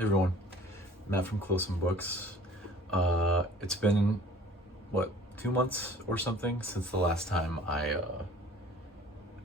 Hey everyone, Matt from Close and Books. It's been, 2 months or something since the last time I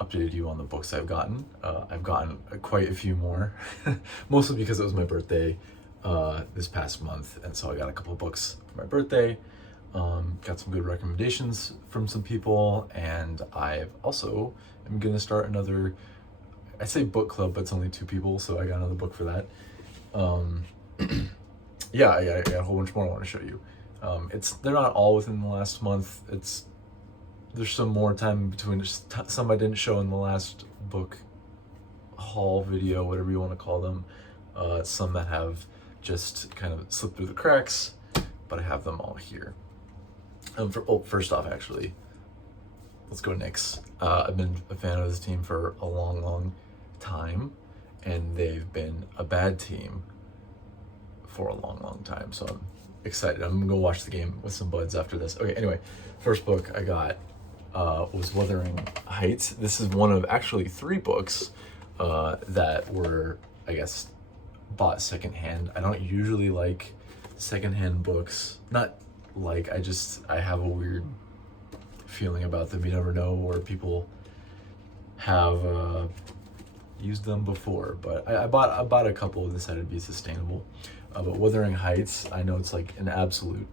updated you on the books I've gotten. I've gotten quite a few more, mostly because it was my birthday this past month, and so I got a couple of books for my birthday. Got some good recommendations from some people, and I've also am gonna start another, I say book club, but it's only 2 people, so I got another book for that. Yeah, I got a whole bunch more I want to show you. They're not all within the last month. There's some more time between. Some I didn't show in the last book haul video, whatever you want to call them. Some that have just kind of slipped through the cracks, but I have them all here. First off, actually, let's go Knicks. I've been a fan of this team for a long time, and they've been a bad team for a long time, so I'm excited. I'm gonna go watch the game with some buds after this. Okay, anyway, first book I got was Wuthering Heights. This is one of actually 3 books that were, I guess, bought secondhand. I don't usually like secondhand books. Not like, I have a weird feeling about them. You never know where people have used them before, but I bought a couple and decided to be sustainable. But Wuthering Heights, I know it's like an absolute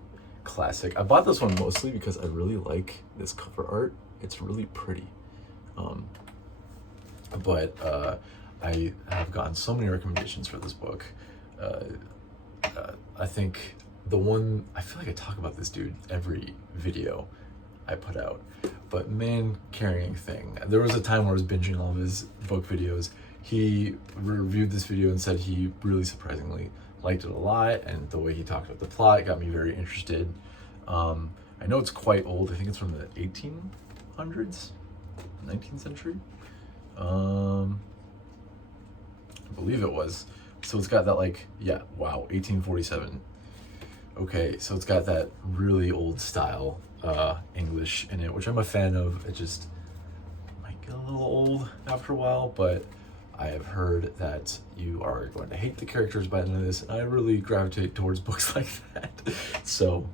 classic. I bought this one mostly because I really like this cover art. It's really pretty. But I have gotten so many recommendations for this book. I think I feel like I talk about this dude every video I put out, but Man Carrying Thing. There was a time where I was binging all of his book videos. He reviewed this video and said he really surprisingly liked it a lot, and the way he talked about the plot got me very interested. I know it's quite old. I think it's from the 1800s, 19th century. I believe it was. So it's got that 1847. Okay, so it's got that really old style English in it, which I'm a fan of. It just might get a little old after a while, but I have heard that you are going to hate the characters by the end of this, and I really gravitate towards books like that. So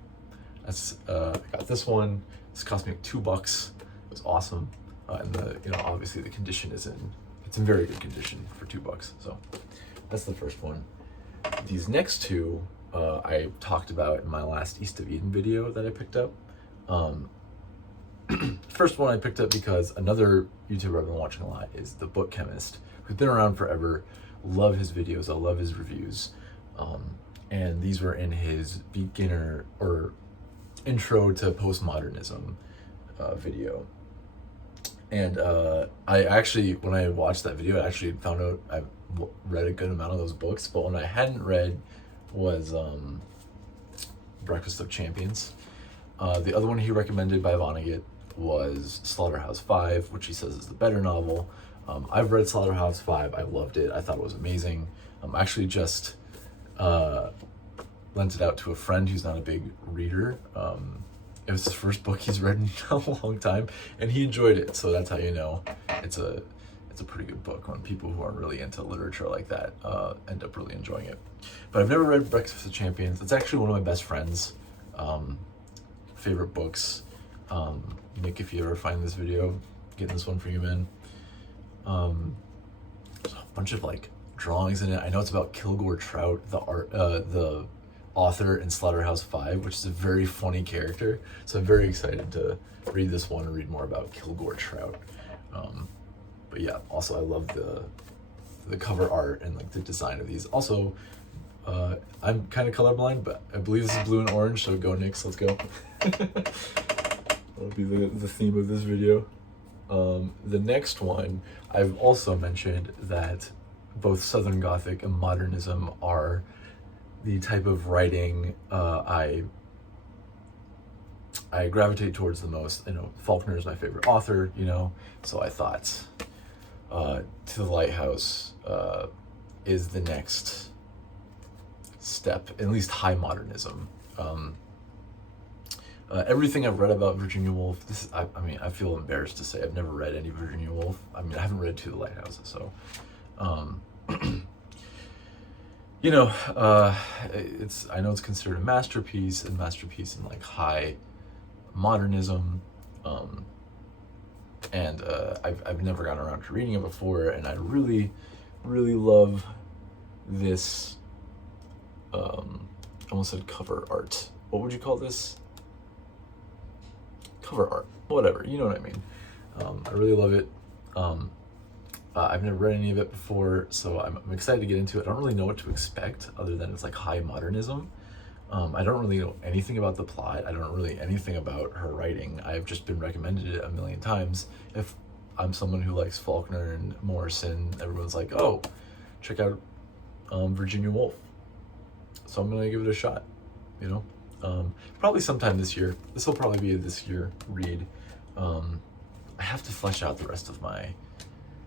that's I got this one. This cost me $2. It was awesome, and obviously the condition it's in very good condition for $2. So that's the first one. These next 2 I talked about in my last East of Eden video that I picked up. First one I picked up because another YouTuber I've been watching a lot is The Book Chemist, who's been around forever. Love his videos, I love his reviews. And these were in his beginner or intro to postmodernism video. And I actually, when I watched that video, I actually found out I read a good amount of those books, but one I hadn't read was Breakfast of Champions. The other one he recommended by Vonnegut was Slaughterhouse-Five, which he says is the better novel. I've read Slaughterhouse-Five. I loved it. I thought it was amazing. I actually just lent it out to a friend who's not a big reader. It was his first book he's read in a long time, and he enjoyed it. So that's how you know it's a pretty good book, when people who aren't really into literature like that end up really enjoying it. But I've never read Breakfast of Champions. It's actually one of my best friends' favorite books. Nick, if you ever find this video, getting this one for you, man. There's a bunch of drawings in it. I know it's about Kilgore Trout, the author in Slaughterhouse-Five, which is a very funny character. So I'm very excited to read this one and read more about Kilgore Trout. But yeah, also I love the cover art and the design of these. Also, I'm kind of colorblind, but I believe this is blue and orange, so go Knicks, let's go. That'll be the theme of this video. The next one, I've also mentioned that both Southern Gothic and modernism are the type of writing I gravitate towards the most. Faulkner is my favorite author, so I thought To the Lighthouse is the next step, at least high modernism. Everything I've read about Virginia Woolf, I feel embarrassed to say I've never read any Virginia Woolf. I haven't read To the Lighthouse, so you know, I know it's considered a masterpiece, and masterpiece in like high modernism, um, and I've never gotten around to reading it before, and I really, really love this. I almost said cover art. What would you call this? Cover art, whatever. You know what I mean. I really love it. I've never read any of it before, so I'm excited to get into it. I don't really know what to expect other than it's like high modernism. I don't really know anything about the plot. I don't really anything about her writing. I've just been recommended it a million times. If I'm someone who likes Faulkner and Morrison, everyone's like, oh, check out Virginia Woolf. So I'm gonna give it a shot, you know? Probably sometime this year. This will probably be a this year read. I have to flesh out the rest of my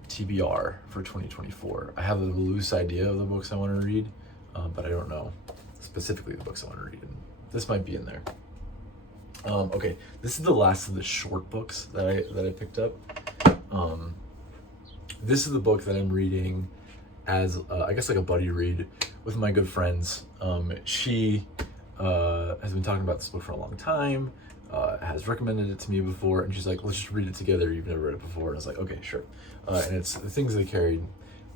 TBR for 2024. I have a loose idea of the books I want to read, but I don't know specifically the books I want to read, and this might be in there. Okay, this is the last of the short books that I picked up. This is the book that I'm reading as I guess like a buddy read with my good friends. She has been talking about this book for a long time, has recommended it to me before, and she's like, let's just read it together. You've never read it before. And I was like, okay, sure. And it's The Things They Carried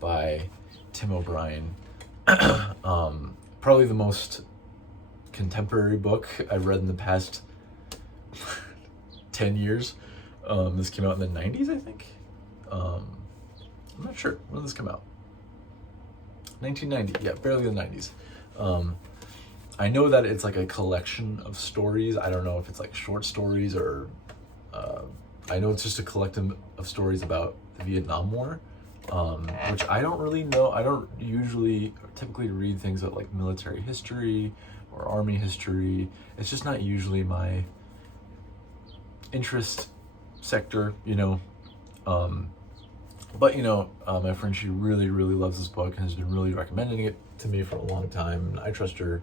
by Tim O'Brien. Probably the most contemporary book I've read in the past 10 years. This came out in the 90s, I think. I'm not sure. When did this come out? 1990. Yeah, barely the 90s. I know that it's like a collection of stories. I don't know if it's like short stories or I know it's just a collection of stories about the Vietnam War, which I don't really know. I don't usually typically read things about like military history or army history. It's just not usually my interest sector, you know. But you know, my friend, she really, really loves this book and has been really recommending it to me for a long time. I trust her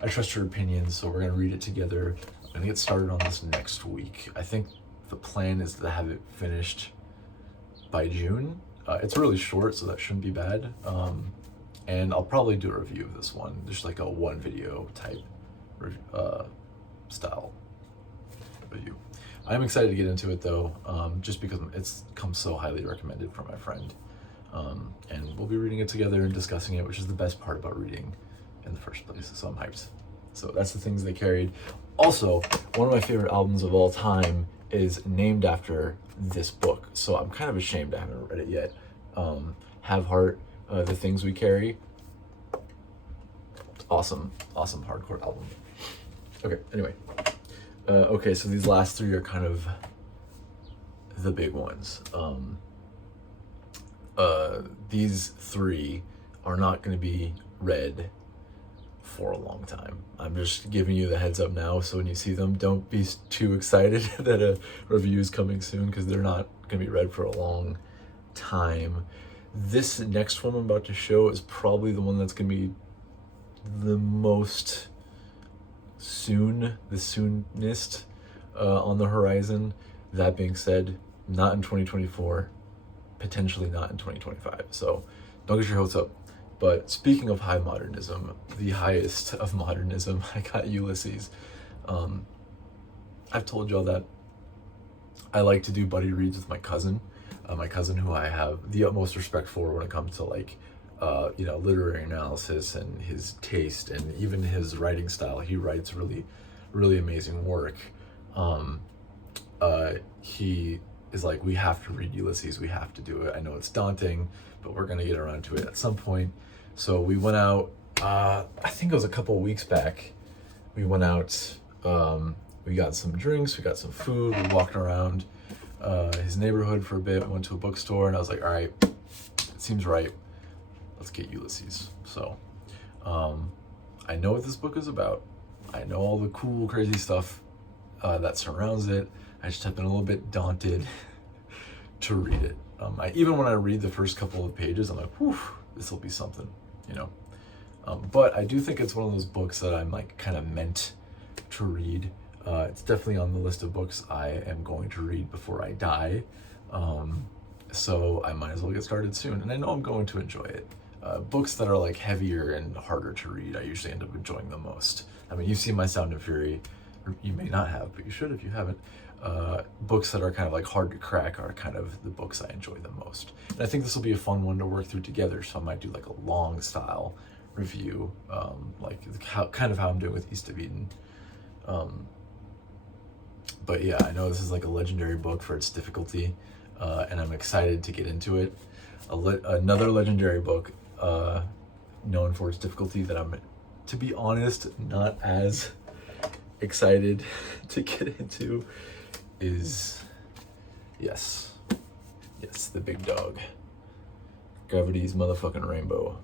opinions, so we're gonna read it together. I'm gonna get started on this next week. I think the plan is to have it finished by June. It's really short, so that shouldn't be bad. And I'll probably do a review of this one, just like a one video type style review. I'm excited to get into it though, just because it's come so highly recommended from my friend. And we'll be reading it together and discussing it, which is the best part about reading in the first place. So I'm hyped. So that's The Things They Carried. Also, one of my favorite albums of all time is named after this book. So I'm kind of ashamed I haven't read it yet. Have Heart, The Things We Carry. Awesome hardcore album. Okay, anyway. Okay, so these last three are kind of the big ones. These three are not going to be read for a long time. I'm just giving you the heads up now, so when you see them, don't be too excited that a review is coming soon, because they're not going to be read for a long time. This next one I'm about to show is probably the one that's going to be the most the soonest on the horizon. That being said, not in 2024, potentially not in 2025. So don't get your hopes up. But speaking of high modernism, the highest of modernism, I got Ulysses. I've told y'all that I like to do buddy reads with my cousin who I have the utmost respect for when it comes to like you know, literary analysis and his taste and even his writing style. He writes really, really amazing work. He is like, we have to read Ulysses, we have to do it. I know it's daunting, but we're gonna get around to it at some point. So we went out, I think it was a couple of weeks back. We went out, we got some drinks, we got some food, we walked around his neighborhood for a bit, we went to a bookstore, and I was like, all right, it seems right. Let's get Ulysses. So, I know what this book is about. I know all the cool, crazy stuff that surrounds it. I just have been a little bit daunted to read it. Even when I read the first couple of pages, I'm like, whew, this will be something, you know. But I do think it's one of those books that I'm like kind of meant to read. It's definitely on the list of books I am going to read before I die. So I might as well get started soon, and I know I'm going to enjoy it. Books that are like heavier and harder to read, I usually end up enjoying the most. I mean, you've seen my Sound and Fury, or you may not have, but you should if you haven't. Books that are kind of like hard to crack are kind of the books I enjoy the most. And I think this will be a fun one to work through together, so I might do like a long style review, kind of how I'm doing with East of Eden. But yeah, I know this is like a legendary book for its difficulty, and I'm excited to get into it. Another legendary book, known for its difficulty, that I'm, to be honest, not as excited to get into is, yes, the big dog, Gravity's Motherfucking Rainbow.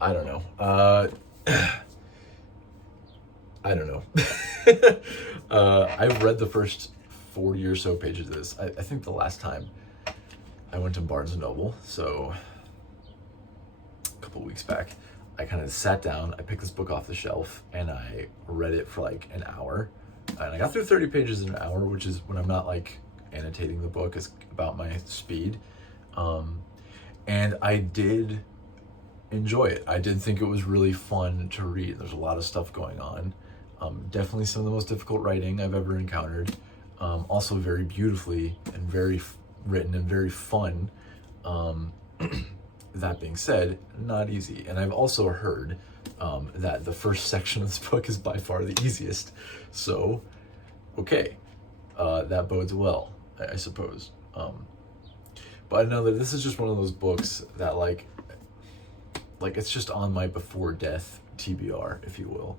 I don't know. I don't know. I've read the first 40 or so pages of this. I think the last time I went to Barnes & Noble, so a couple weeks back, I kind of sat down, I picked this book off the shelf, and I read it for like an hour. And I got through 30 pages in an hour, which is when I'm not like annotating the book, is about my speed. And I did enjoy it. I did think it was really fun to read. There's a lot of stuff going on. Definitely some of the most difficult writing I've ever encountered. Also very beautifully and very written and very fun. That being said, not easy. And I've also heard that the first section of this book is by far the easiest. So, okay, that bodes well, I suppose. But I know that this is just one of those books that like it's just on my before death TBR, if you will.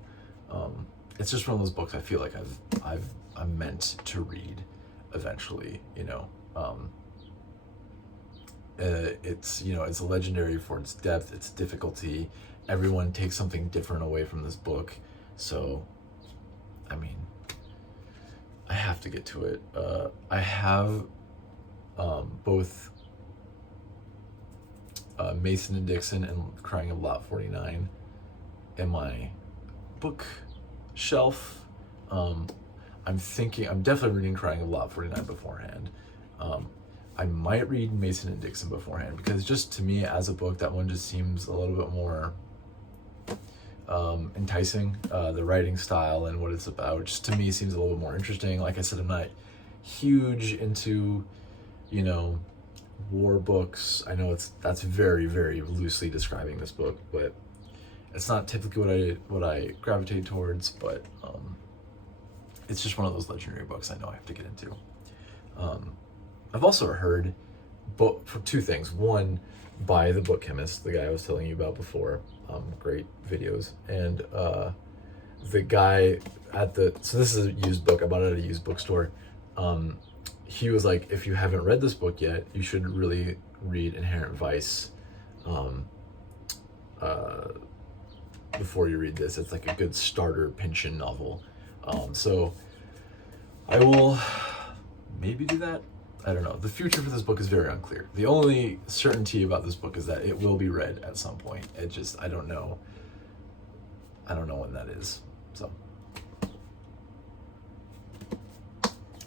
It's just one of those books I feel like I'm meant to read eventually, you know. It's, you know, it's legendary for its depth, its difficulty. Everyone takes something different away from this book. So, I mean, I have to get to it. I have both Mason and Dixon and Crying of Lot 49 in my book shelf. I'm definitely reading Crying of Lot 49 beforehand. I might read Mason and Dixon beforehand, because just to me as a book, that one just seems a little bit more enticing. The writing style and what it's about just to me seems a little bit more interesting. Like I said, I'm not huge into, you know, war books. I know that's very, very loosely describing this book, but it's not typically what I gravitate towards. But it's just one of those legendary books I know I have to get into. I've also heard for two things. One, by the book chemist, the guy I was telling you about before. Great videos. And the guy so this is a used book. I bought it at a used bookstore. He was like, if you haven't read this book yet, you should really read Inherent Vice before you read this. It's like a good starter Pynchon novel. So I will maybe do that. I don't know. The future for this book is very unclear. The only certainty about this book is that it will be read at some point. I don't know when that is. So,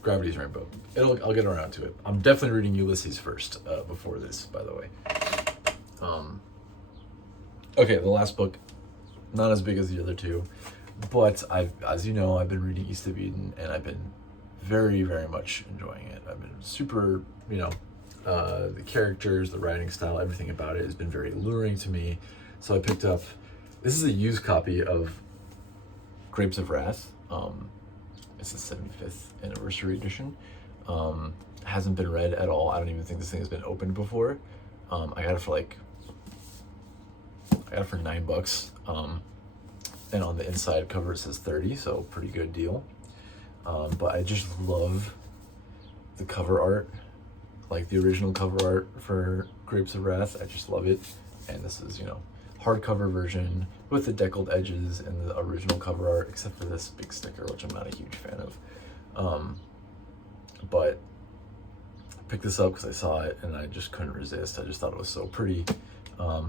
Gravity's Rainbow. I'll get around to it. I'm definitely reading Ulysses first, before this, by the way. Okay, the last book, not as big as the other two, but as you know, I've been reading East of Eden, and I've been very, very much enjoying it. I've been super, you know, the characters, the writing style, everything about it has been very alluring to me. So I picked up, this is a used copy of Grapes of Wrath. It's the 75th anniversary edition. Hasn't been read at all. I don't even think this thing has been opened before. I got it for $9. And on the inside cover it says 30, so pretty good deal. But I just love the cover art, like the original cover art for Grapes of Wrath. I just love it. And this is, you know, hardcover version with the deckled edges and the original cover art, except for this big sticker, which I'm not a huge fan of. But I picked this up because I saw it and I just couldn't resist. I just thought it was so pretty. I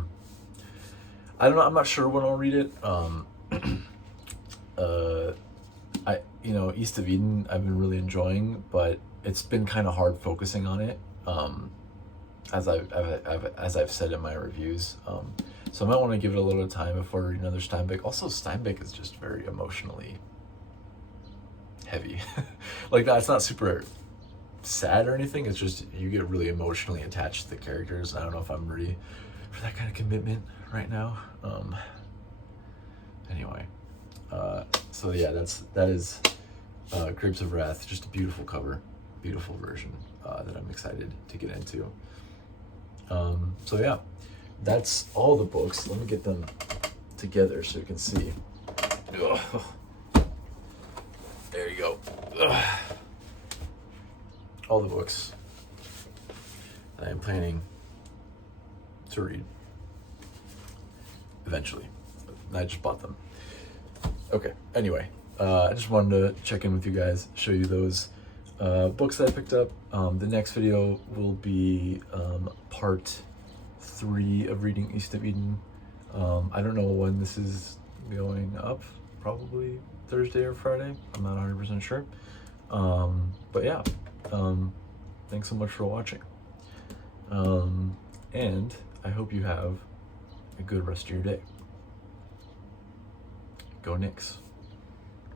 don't know, I'm not sure when I'll read it. You know, East of Eden I've been really enjoying, but it's been kind of hard focusing on it. as I've said in my reviews. So I might want to give it a little time before reading another Steinbeck. Also, Steinbeck is just very emotionally heavy. Like, it's not super sad or anything. It's just you get really emotionally attached to the characters. And I don't know if I'm ready for that kind of commitment right now. Anyway, so yeah, that is Grapes of Wrath. Just a beautiful cover, beautiful version that I'm excited to get into. So yeah, that's all the books. Let me get them together so you can see. Ugh. There you go. Ugh. All the books that I'm planning to read eventually. I just bought them. Okay, anyway, I just wanted to check in with you guys, show you those books that I picked up. The next video will be part 3 of reading East of Eden. I don't know when this is going up, probably Thursday or Friday. I'm not 100% sure. But yeah, thanks so much for watching. And I hope you have a good rest of your day. Go Knicks.